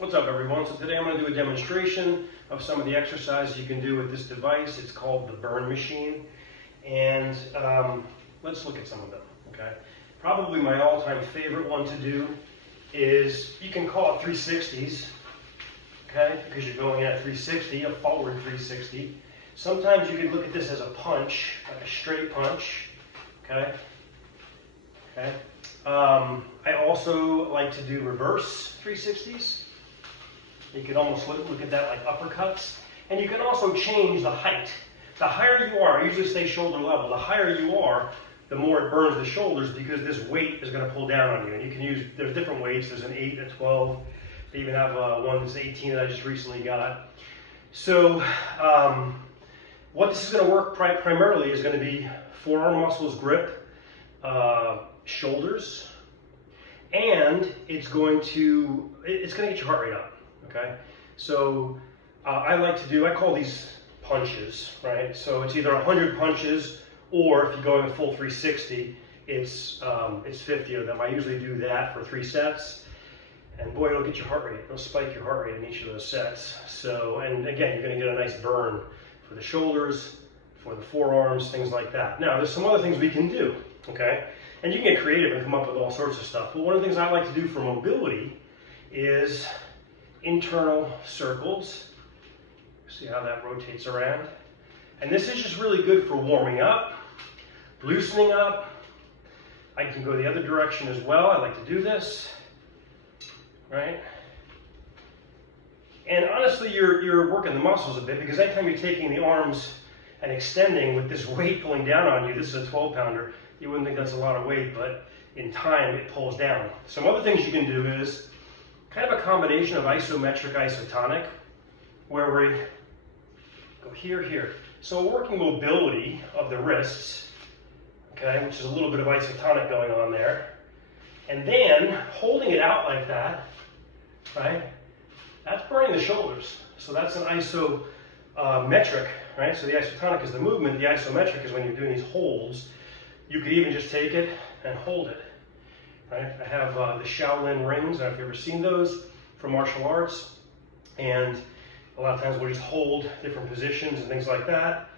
What's up, everyone? So today I'm going to do a demonstration of some of the exercises you can do with this device. It's called the Burn Machine, and let's look at some of them. Okay, probably my all-time favorite one to do is, you can call it 360s, okay, because you're going at 360, a forward 360. Sometimes you could look at this as a punch, like a straight punch, okay. I also like to do reverse 360s. You can almost look at that like uppercuts. And you can also change the height. The higher you are, I usually say shoulder level, the higher you are, the more it burns the shoulders because this weight is going to pull down on you. And you can use, there's different weights, there's an 8, a 12, they even have one that's 18 that I just recently got. So what this is going to work primarily is going to be forearm muscles grip, shoulders, and it's going to get your heart rate up. Okay, so I call these punches, right? So it's either 100 punches, or if you're going a full 360, it's 50 of them. I usually do that for 3 sets, and boy, it'll get your heart rate. It'll spike your heart rate in each of those sets. So, and again, you're going to get a nice burn for the shoulders, for the forearms, things like that. Now, there's some other things we can do, okay? And you can get creative and come up with all sorts of stuff. But one of the things I like to do for mobility is internal circles. See how that rotates around? And this is just really good for warming up, loosening up. I can go the other direction as well. I like to do this, right? And honestly, you're working the muscles a bit, because anytime you're taking the arms and extending with this weight pulling down on you, this is a 12-pounder, you wouldn't think that's a lot of weight, but in time it pulls down. Some other things you can do is kind of a combination of isometric, isotonic, where we go here, here. So working mobility of the wrists, okay, which is a little bit of isotonic going on there. And then holding it out like that, right? That's burning the shoulders. So that's an isometric, right? So the isotonic is the movement, the isometric is when you're doing these holds. You could even just take it and hold it. Right? I have the Shaolin rings. I don't know if you've ever seen those from martial arts. And a lot of times we'll just hold different positions and things like that.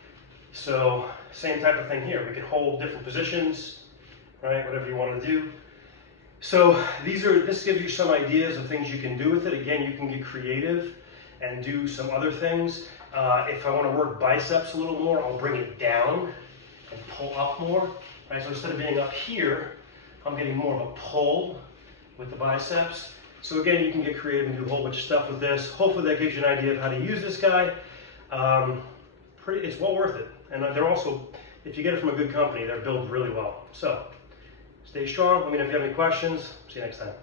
So same type of thing here. We can hold different positions, right? Whatever you want to do. So this gives you some ideas of things you can do with it. Again, you can get creative and do some other things. If I want to work biceps a little more, I'll bring it down and pull up more. Right? So instead of being up here, I'm getting more of a pull with the biceps. So again, you can get creative and do a whole bunch of stuff with this. Hopefully that gives you an idea of how to use this guy. It's well worth it. And they're also, if you get it from a good company, they're built really well. So stay strong. Let me know if you have any questions. See you next time.